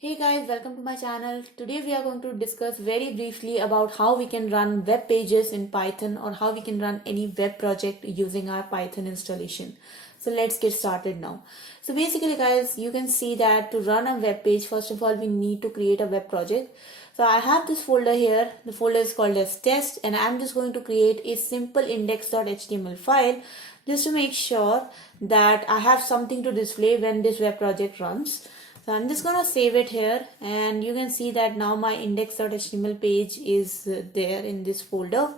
Hey guys, welcome to my channel. Today we are going to discuss very briefly about how we can run web pages in Python or how we can run any web project using our Python installation. So let's get started now. So basically guys, you can see that to run a web page, first of all, we need to create a web project. So I have this folder here. The folder is called as test and I'm just going to create a simple index.html file just to make sure that I have something to display when this web project runs. So I'm just gonna save it here and you can see that now my index.html page is there in this folder.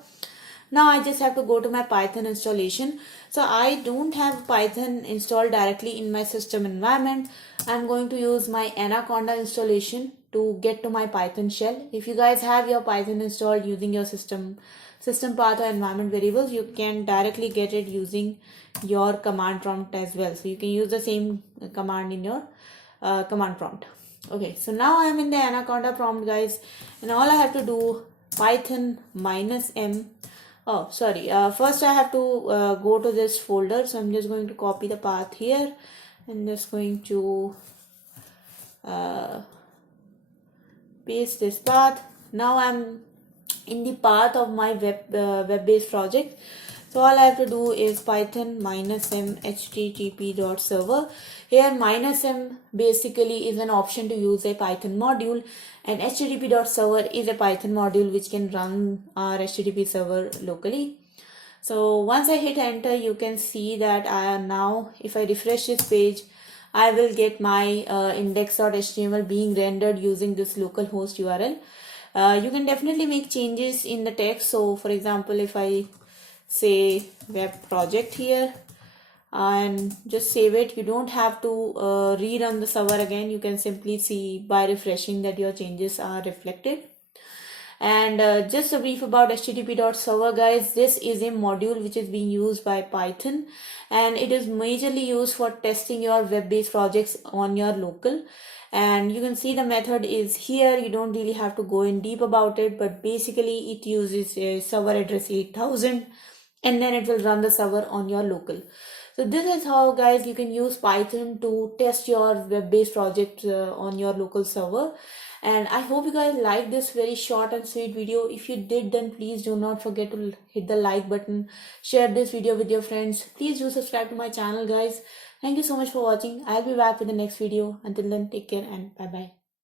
Now I just have to go to my Python installation. So I don't have Python installed directly in my system environment. I'm going to use my Anaconda installation to get to my Python shell. If you guys have your Python installed using your system path or environment variables, you can directly get it using your command prompt as well. So you can use the same command in your command prompt. Okay, so now I'm in the Anaconda prompt guys, and all I have to do Python -m. Oh sorry, first I have to go to this folder. So I'm just going to copy the path here and just going to paste this path. Now I'm in the path of my web-based project. So all I have to do is Python -m http.server. Here -m basically is an option to use a Python module, and http.server is a Python module which can run our HTTP server locally. So once I hit enter, you can see that I am now, if I refresh this page, I will get my index.html being rendered using this localhost URL. You can definitely make changes in the text. So for example, if I say web project here and just save it, you don't have to rerun the server again. You can simply see by refreshing that your changes are reflected. And just a brief about http.server guys, this is a module which is being used by Python and it is majorly used for testing your web-based projects on your local. And you can see the method is here. You don't really have to go in deep about it, but basically it uses a server address 8000 and then it will run the server on your local. So this is how guys you can use Python to test your web-based project on your local server. And I hope you guys like this very short and sweet video. If you did, then please do not forget to hit the like button, share this video with your friends. Please do subscribe to my channel guys. Thank you so much for watching. I'll be back with the next video. Until then, take care and bye bye.